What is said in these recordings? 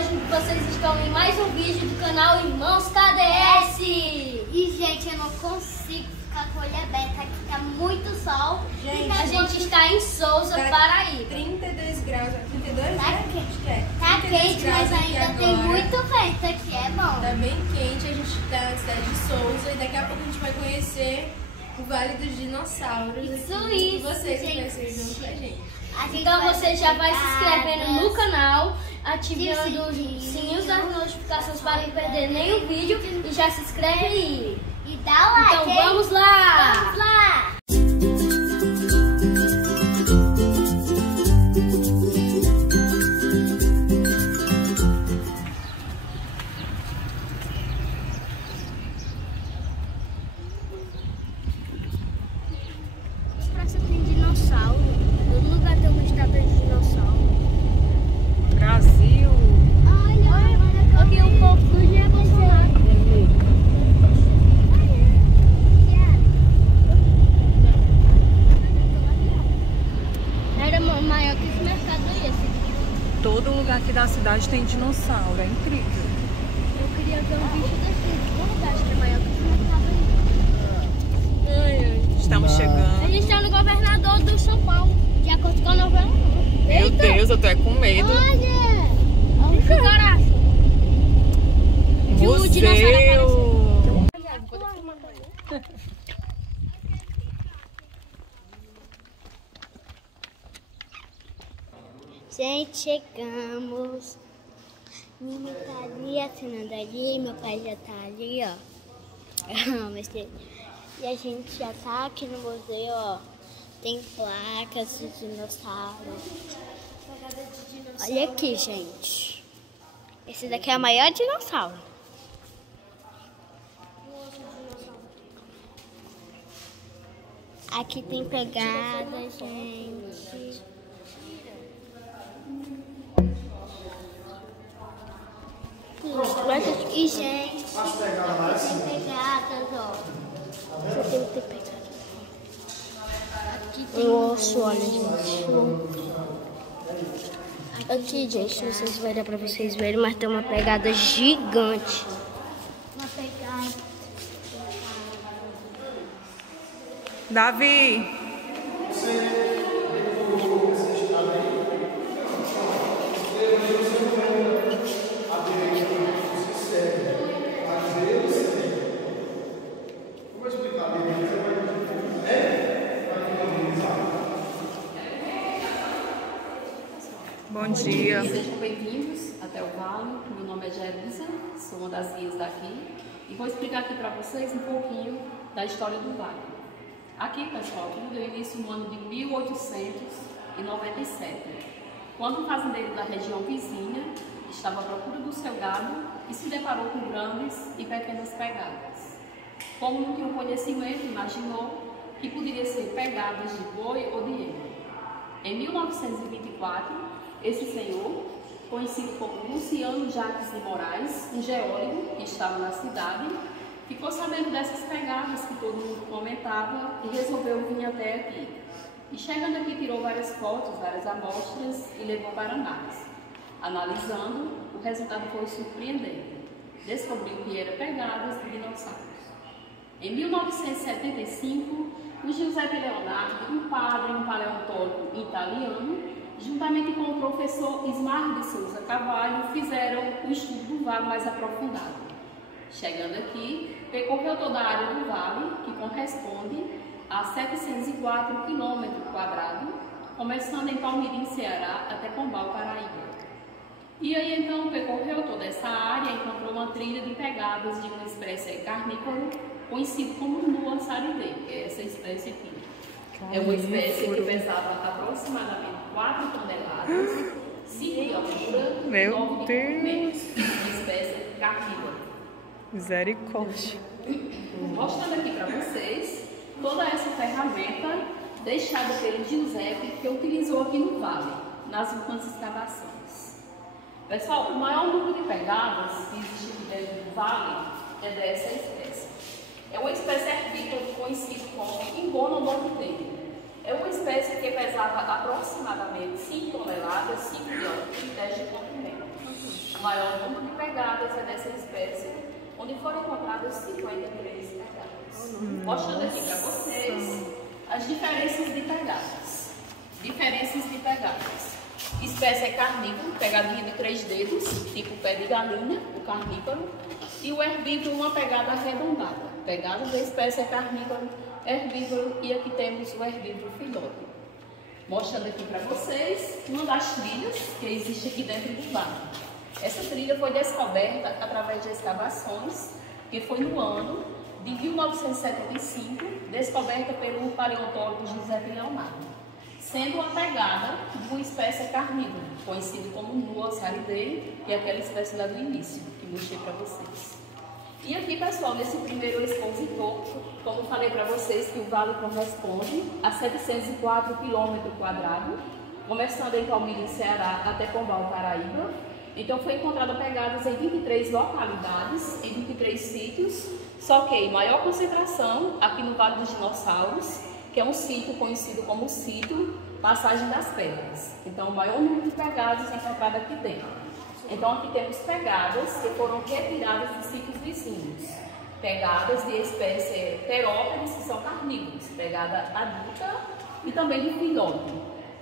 hoje vocês estão em mais um vídeo do canal Irmãos KDS. E gente, eu não consigo ficar com o olho aberto, aqui tá muito sol. Gente, a gente está em Souza, Paraíba. 32 graus, 32, Tá né? quente, tá quente, mas ainda tem muito vento aqui, é bom. Tá bem quente, a gente tá na cidade de Souza e daqui a pouco a gente vai conhecer o Vale dos Dinossauros. Isso, E isso, você que gente. vai ser junto com a gente. Então você já vai se inscrevendo no canal, ativando os sininhos das notificações para não perder nenhum vídeo e já se inscreve aí. E dá like, Então hein? vamos lá! Vamos lá! Praça tem dinossauro. Todo lugar tem uma estátua de dinossauro. Brasil. Olha, aqui o povo já é Bolsonaro. Era maior que esse mercado aí, esse. Todo lugar aqui da cidade tem dinossauro, é incrível. Eu queria ver um bicho desse. Vamos lugar acho que é maior que esse mercado aí. Estamos A chegando. gente está no governador do São Paulo, de acordo com a novela. Meu Deus, eu tô com medo. Olha! Um figuraço. O dinossauro Museu. Gente, chegamos. Minha mãe tá ali assinando ali, meu pai já tá ali, ó. E a gente já tá aqui no museu, ó. Tem placas de dinossauro. Olha aqui, gente. Esse daqui é o maior dinossauro. Aqui tem pegada, gente. E, gente, tem pegadas, ó. Você tem que ter pegadas. Aqui tem osso, olha, gente. Aqui, gente, não sei se vai dar pra vocês verem, mas tem uma pegada gigante. Uma pegada. Davi. Bom dia. Sejam bem-vindos até o Vale. Meu nome é Jerusa, sou uma das guias daqui e vou explicar aqui para vocês um pouquinho da história do Vale. Aqui, pessoal, tudo deu início no ano de 1897, quando um fazendeiro da região vizinha estava à procura do seu gado e se deparou com grandes e pequenas pegadas. Como não tinha um conhecimento, imaginou que poderia ser pegadas de boi ou de ema. Em 1924, esse senhor, conhecido como Luciano Jacques de Moraes, um geólogo que estava na cidade, ficou sabendo dessas pegadas que todo mundo comentava e resolveu vir até aqui. E chegando aqui tirou várias fotos, várias amostras e levou para análise. Analisando, o resultado foi surpreendente. Descobriu que eram pegadas de dinossauros. Em 1975, o Giuseppe Leonardo, um padre e um paleontólogo italiano, juntamente com o professor Ismar de Souza Carvalho, fizeram o estudo do vale mais aprofundado. Chegando aqui, percorreu toda a área do vale, que corresponde a 704 km², começando em Palmirim, Ceará, até Pombal, Paraíba. E aí então percorreu toda essa área e encontrou uma trilha de pegadas de uma espécie carnívora, conhecido como nuançaridê, que é essa espécie aqui. É uma espécie que pesava aproximadamente 4 toneladas, 5 de altura, Meu 9 de Deus. comprimento. Uma espécie carnívora. Misericórdia. Mostrando aqui para vocês toda essa ferramenta deixada pelo Giuseppe, que utilizou aqui no vale, nas últimas escavações. Pessoal, o maior número de pegadas que existe aqui dentro do vale é dessa espécie. É uma espécie herbívora conhecida como Iguanodontidae. É uma espécie que pesava aproximadamente 5 toneladas, 5 de altura e 10 de comprimento. O maior pegadas é dessa espécie, onde foram encontradas 53 pegadas. Mostrando aqui para vocês as diferenças de pegadas. Diferenças de pegadas. Espécie é carnívoro, pegadinha de 3 dedos, tipo pé de galinha, o carnívoro. E o herbívoro, uma pegada arredondada. Pegada da espécie é carnívoro, herbívoro, e aqui temos o herbívoro filhote. Mostrando aqui para vocês uma das trilhas que existe aqui dentro do vale. Essa trilha foi descoberta através de escavações, que foi no ano de 1975, descoberta pelo paleontólogo José Leonardo, sendo uma pegada de uma espécie carnívora, conhecida como Nuosauridae, que é aquela espécie lá do início, que mostrei para vocês. E aqui, pessoal, nesse primeiro expositor, como falei para vocês, que o vale corresponde a 704 km², começando em Palmeiras, Ceará, até Pombal, Paraíba. Então, foi encontrada pegadas em 23 localidades, em 23 sítios, só que em maior concentração aqui no Vale dos Dinossauros, que é um sítio conhecido como sítio Passagem das Pedras. Então, o maior número de pegadas encontrado aqui dentro. Então, aqui temos pegadas que foram retiradas de sítios vizinhos. Pegadas de espécie terópodes, que são carnívoros, pegada adulta e também de filhote.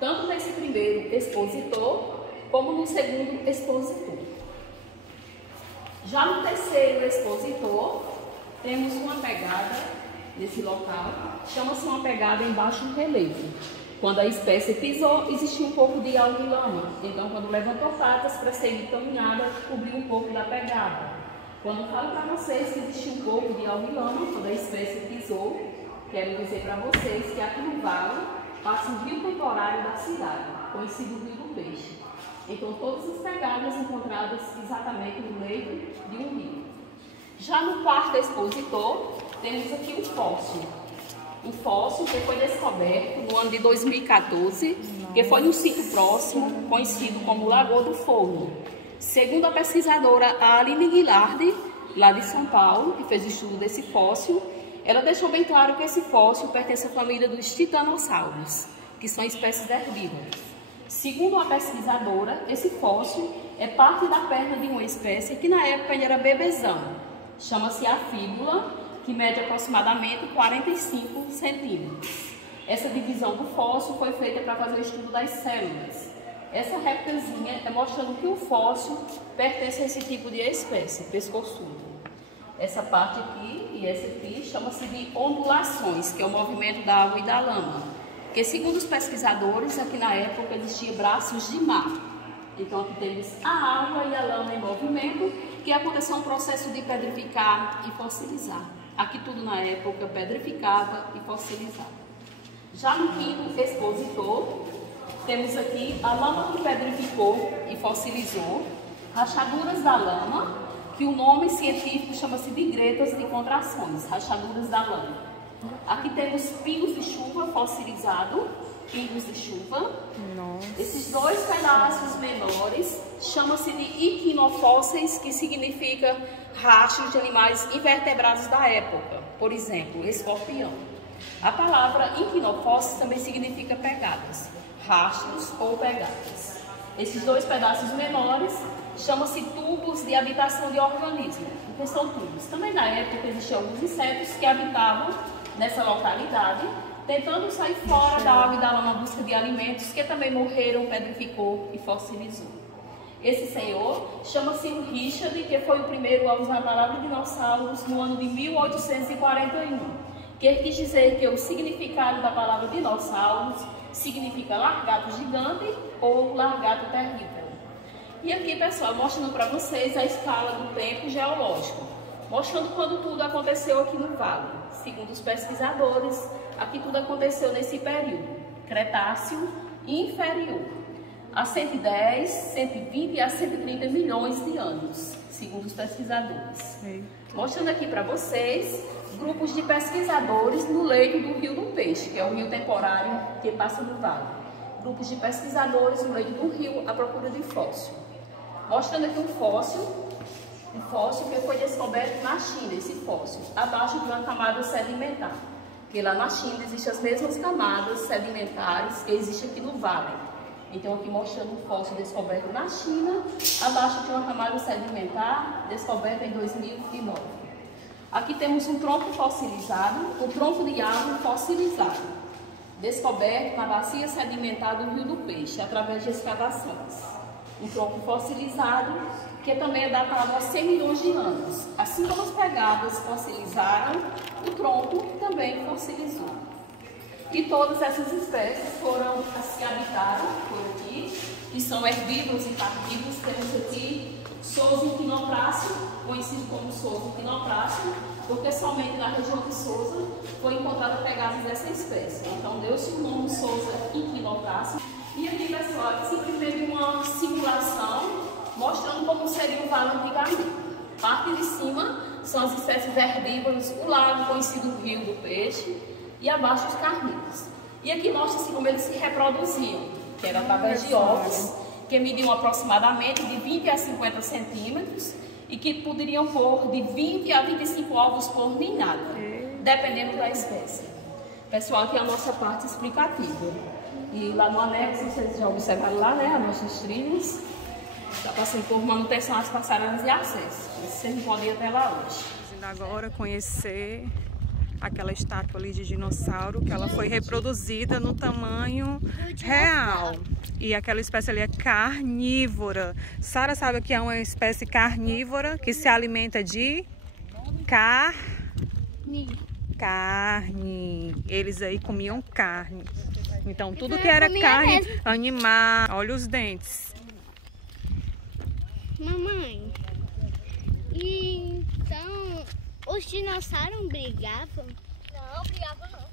Tanto nesse primeiro expositor, como no segundo expositor. Já no terceiro expositor, temos uma pegada nesse local, chama-se uma pegada em baixo relevo. Quando a espécie pisou, existia um pouco de alga e lama. Então, quando levantou patas para seguir caminhada, cobriu um pouco da pegada. Quando falo para vocês que existia um pouco de alga e lama, quando a espécie pisou, quero dizer para vocês que aqui no vale passa o rio temporário da cidade, conhecido Rio do Peixe. Então, todas as pegadas encontradas exatamente no leito de um rio. Já no quarto expositor, temos aqui o fóssil. O fóssil que foi descoberto no ano de 2014, que foi num sítio próximo, conhecido como Lagoa do Forno. Segundo a pesquisadora Aline Guilherme, lá de São Paulo, que fez o estudo desse fóssil, ela deixou bem claro que esse fóssil pertence à família dos titanossauros, que são espécies herbívoras. Segundo a pesquisadora, esse fóssil é parte da perna de uma espécie que na época era bebezão. Chama-se a fíbula, que mede aproximadamente 45 centímetros. Essa divisão do fóssil foi feita para fazer o estudo das células. Essa réplicazinha é mostrando que o fóssil pertence a esse tipo de espécie, pescoçudo. Essa parte aqui e essa aqui chama-se de ondulações, que é o movimento da água e da lama. Porque, segundo os pesquisadores, aqui na época existia braços de mar. Então, aqui temos a água e a lama em movimento, que aconteceu um processo de pedrificar e fossilizar. Aqui tudo na época pedrificava e fossilizava. Já no quinto expositor, temos aqui a lama que pedrificou e fossilizou, rachaduras da lama, que o nome científico chama-se de gretas de contrações, rachaduras da lama. Aqui temos pingos de chuva fossilizado, pingos de chuva. Nossa. Esses dois pedaços menores chamam-se de iquinofósseis, que significa rastros de animais invertebrados da época, por exemplo, escorpião. A palavra iquinofósseis também significa pegadas, rastros ou pegadas. Esses dois pedaços menores chamam-se tubos de habitação de organismos, porque são tubos. Também na época existiam alguns insetos que habitavam nessa localidade, tentando sair fora da água e da lama na busca de alimentos, que também morreram, pedrificou e fossilizou. Esse senhor chama-se Richard, que foi o primeiro a usar a palavra dinossauros no ano de 1841, que quis dizer que o significado da palavra dinossauros significa largato gigante ou largato terrível. E aqui, pessoal, mostrando para vocês a escala do tempo geológico, mostrando quando tudo aconteceu aqui no vale. Segundo os pesquisadores, aqui tudo aconteceu nesse período, Cretáceo inferior, a 110, 120 e a 130 milhões de anos, segundo os pesquisadores. Mostrando aqui para vocês grupos de pesquisadores no leito do Rio do Peixe, que é o rio temporário que passa no vale. Grupos de pesquisadores no leito do rio à procura de fóssil. Mostrando aqui um fóssil que foi descoberto na China, esse fóssil, abaixo de uma camada sedimentar. Porque lá na China existem as mesmas camadas sedimentares que existem aqui no vale. Então aqui mostrando um fóssil descoberto na China, abaixo de uma camada sedimentar descoberta em 2009. Aqui temos um tronco fossilizado, um tronco de árvore fossilizado, descoberto na bacia sedimentar do Rio do Peixe, através de escavações. Um tronco fossilizado que também é datado há 100 milhões de anos. Assim como as pegadas fossilizaram, o tronco também fossilizou. E todas essas espécies se habitaram por aqui, que são herbívoros e carnívoros. Temos aqui Sousa equinopráceo, conhecido como Sousa equinopráceo, porque somente na região de Sousa foi encontrada pegadas dessa espécie. Então deu-se o nome Sousa equinopráceo. E aqui, pessoal, é simplesmente uma simulação mostrando como seria o vale antigamente. Parte de cima são as espécies herbívoras, o lago conhecido Rio do Peixe, e abaixo os carnívoros. E aqui mostra-se como eles se reproduziam, que era através de ovos, que mediam aproximadamente de 20 a 50 centímetros e que poderiam pôr de 20 a 25 ovos por ninhada, dependendo da espécie. Pessoal, aqui é a nossa parte explicativa. E lá no anexo, vocês já observaram lá, né, as nossas trilhas. Está passando por manutenção às passarelas e acesso. Vocês não podem ir até lá hoje. Indo agora conhecer aquela estátua ali de dinossauro, que ela foi reproduzida no tamanho real. E aquela espécie ali é carnívora. Sara sabe que é uma espécie carnívora que se alimenta de carne. Eles aí comiam carne. Então tudo que era carne animal. Olha os dentes. Mamãe, então os dinossauros brigavam? Não, brigavam não.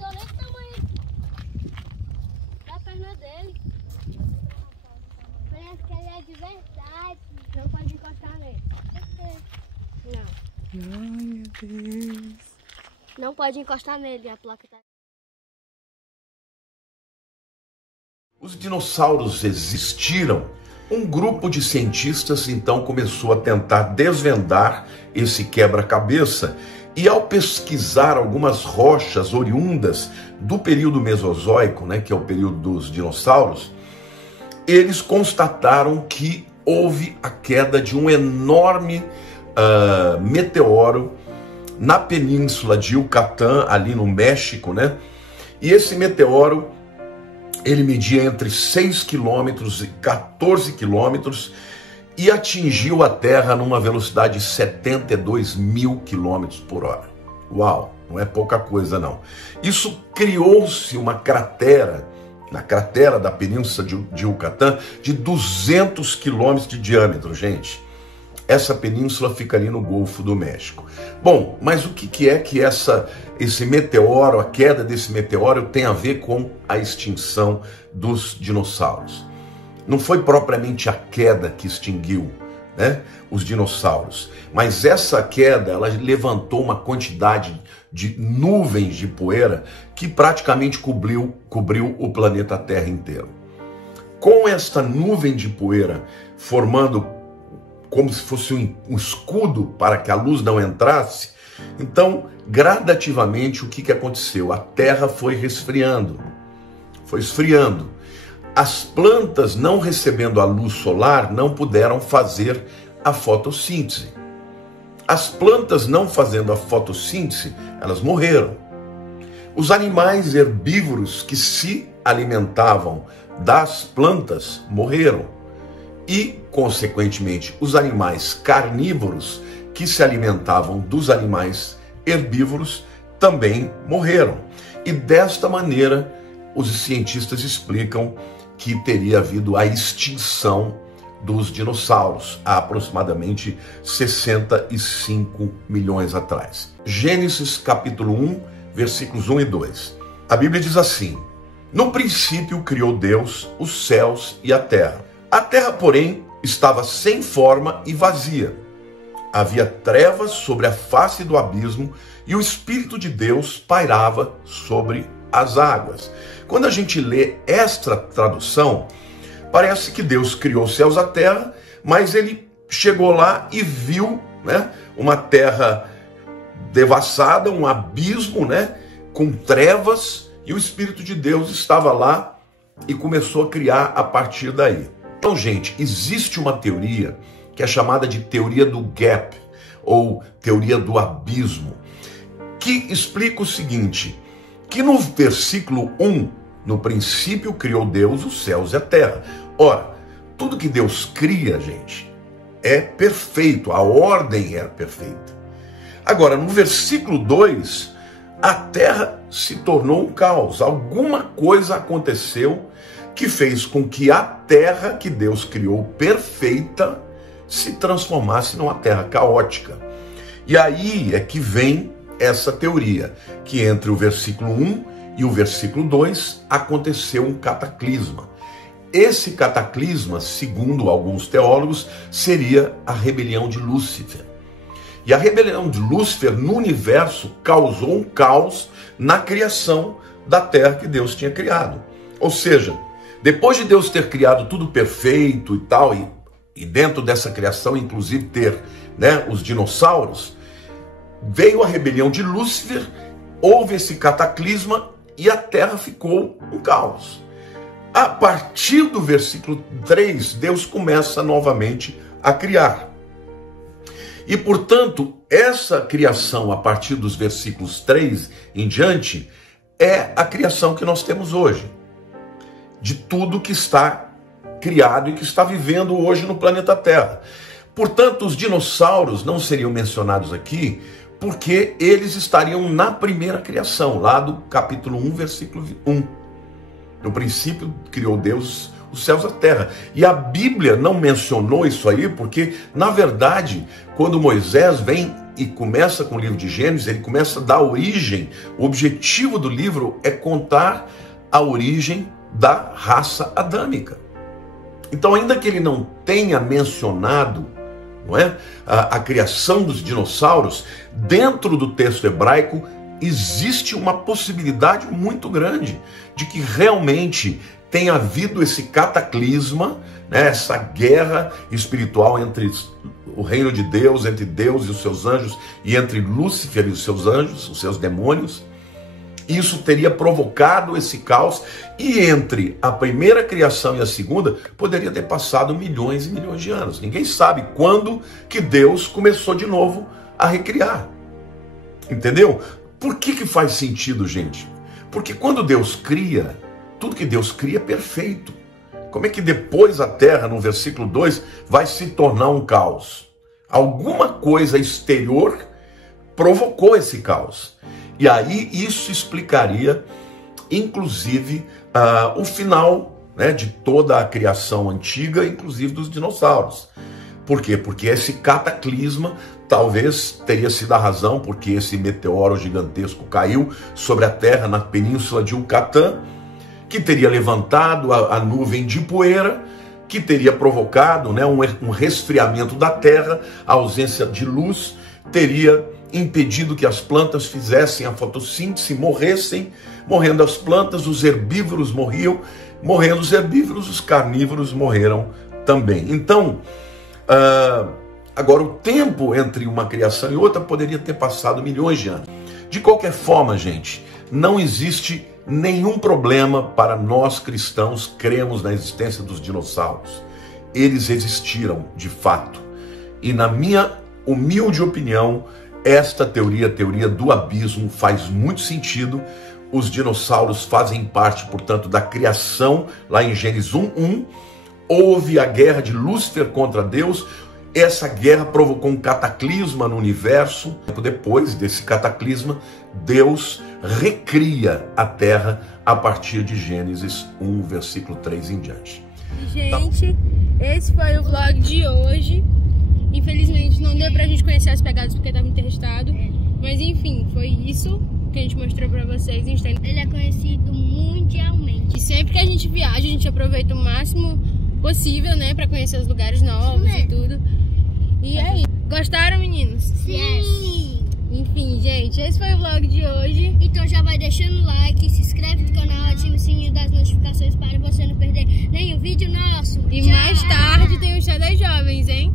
Olha o tamanho da perna dele. Parece que ele é de verdade. Não pode encostar nele. Não. Ai, meu Deus. Não pode encostar nele, a placa tá... Os dinossauros existiram. Um grupo de cientistas então começou a tentar desvendar esse quebra-cabeça e ao pesquisar algumas rochas oriundas do período Mesozoico, né, que é o período dos dinossauros, eles constataram que houve a queda de um enorme meteoro na península de Yucatán, ali no México, né? E esse meteoro, ele media entre 6 quilômetros e 14 quilômetros e atingiu a Terra numa velocidade de 72 mil quilômetros por hora. Uau, não é pouca coisa não. Isso criou-se uma cratera, na cratera da península de Yucatán, de 200 quilômetros de diâmetro, gente. Essa península fica ali no Golfo do México. Bom, mas o que é que esse meteoro, a queda desse meteoro tem a ver com a extinção dos dinossauros? Não foi propriamente a queda que extinguiu, né, os dinossauros, mas essa queda, ela levantou uma quantidade de nuvens de poeira que praticamente cobriu o planeta Terra inteiro. Com esta nuvem de poeira formando como se fosse um escudo para que a luz não entrasse, então, gradativamente, o que aconteceu? A Terra foi resfriando, foi esfriando. As plantas, não recebendo a luz solar, não puderam fazer a fotossíntese. As plantas não fazendo a fotossíntese, elas morreram. Os animais herbívoros que se alimentavam das plantas morreram. E, consequentemente, os animais carnívoros que se alimentavam dos animais herbívoros também morreram. E desta maneira, os cientistas explicam que teria havido a extinção dos dinossauros há aproximadamente 65 milhões atrás. Gênesis capítulo 1, versículos 1 e 2. A Bíblia diz assim: no princípio criou Deus os céus e a terra. A terra, porém, estava sem forma e vazia. Havia trevas sobre a face do abismo e o Espírito de Deus pairava sobre as águas. Quando a gente lê esta tradução, parece que Deus criou os céus e a terra, mas ele chegou lá e viu né? Uma terra devassada, um abismo, né? Com trevas, e o Espírito de Deus estava lá e começou a criar a partir daí. Então, gente, existe uma teoria que é chamada de teoria do gap, ou teoria do abismo, que explica o seguinte, que no versículo 1, no princípio criou Deus os céus e a terra. Ora, tudo que Deus cria, gente, é perfeito, a ordem é perfeita. Agora, no versículo 2, a terra se tornou um caos. Alguma coisa aconteceu que fez com que a terra que Deus criou perfeita se transformasse numa terra caótica. E aí é que vem essa teoria, que entre o versículo 1 e o versículo 2 aconteceu um cataclisma. Esse cataclisma, segundo alguns teólogos, seria a rebelião de Lúcifer. E a rebelião de Lúcifer no universo causou um caos na criação da terra que Deus tinha criado. Ou seja, depois de Deus ter criado tudo perfeito e tal, e dentro dessa criação, inclusive, ter, né, os dinossauros, veio a rebelião de Lúcifer, houve esse cataclisma e a terra ficou um caos. A partir do versículo 3, Deus começa novamente a criar. E, portanto, essa criação a partir dos versículos 3 em diante é a criação que nós temos hoje, de tudo que está criado e que está vivendo hoje no planeta Terra. Portanto, os dinossauros não seriam mencionados aqui porque eles estariam na primeira criação, lá do capítulo 1, versículo 1. No princípio criou Deus os céus e a terra. E a Bíblia não mencionou isso aí porque, na verdade, quando Moisés vem e começa com o livro de Gênesis, ele começa a dar origem. O objetivo do livro é contar a origem da raça adâmica. Então, ainda que ele não tenha mencionado, não é, a criação dos dinossauros, dentro do texto hebraico existe uma possibilidade muito grande de que realmente tenha havido esse cataclisma, né, essa guerra espiritual entre o reino de Deus, entre Deus e os seus anjos, e entre Lúcifer e os seus anjos, os seus demônios. Isso teria provocado esse caos, e entre a primeira criação e a segunda, poderia ter passado milhões e milhões de anos. Ninguém sabe quando que Deus começou de novo a recriar. Entendeu? Por que faz sentido, gente? Porque quando Deus cria, tudo que Deus cria é perfeito. Como é que depois a terra, no versículo 2, vai se tornar um caos? Alguma coisa exterior provocou esse caos. E aí isso explicaria, inclusive, o final, né, de toda a criação antiga, inclusive dos dinossauros. Por quê? Porque esse cataclisma talvez teria sido a razão porque esse meteoro gigantesco caiu sobre a Terra na península de Yucatán, que teria levantado a nuvem de poeira, que teria provocado, né, um resfriamento da Terra, a ausência de luz, teria impedido que as plantas fizessem a fotossíntese, morressem. Morrendo as plantas, os herbívoros morriam. Morrendo os herbívoros, os carnívoros morreram também. Então, agora o tempo entre uma criação e outra poderia ter passado milhões de anos. De qualquer forma, gente, não existe nenhum problema para nós cristãos cremos na existência dos dinossauros. Eles existiram de fato. E na minha humilde opinião, esta teoria, a teoria do abismo, faz muito sentido. Os dinossauros fazem parte, portanto, da criação, lá em Gênesis 1:1. Houve a guerra de Lúcifer contra Deus. Essa guerra provocou um cataclisma no universo. Depois desse cataclisma, Deus recria a terra a partir de Gênesis 1, versículo 3 em diante. Gente, esse foi o vlog de hoje. Infelizmente não deu pra gente conhecer as pegadas porque tá muito arrastado. Mas enfim, foi isso que a gente mostrou pra vocês. Ele é conhecido mundialmente. E sempre que a gente viaja, a gente aproveita o máximo possível, né? Pra conhecer os lugares novos e tudo. E é isso. Gostaram, meninos? Sim! Enfim, gente, esse foi o vlog de hoje. Então já vai deixando o like, se inscreve no canal, ativa o sininho das notificações para você não perder nenhum vídeo nosso. E mais tarde tem o Chá das Jovens, hein?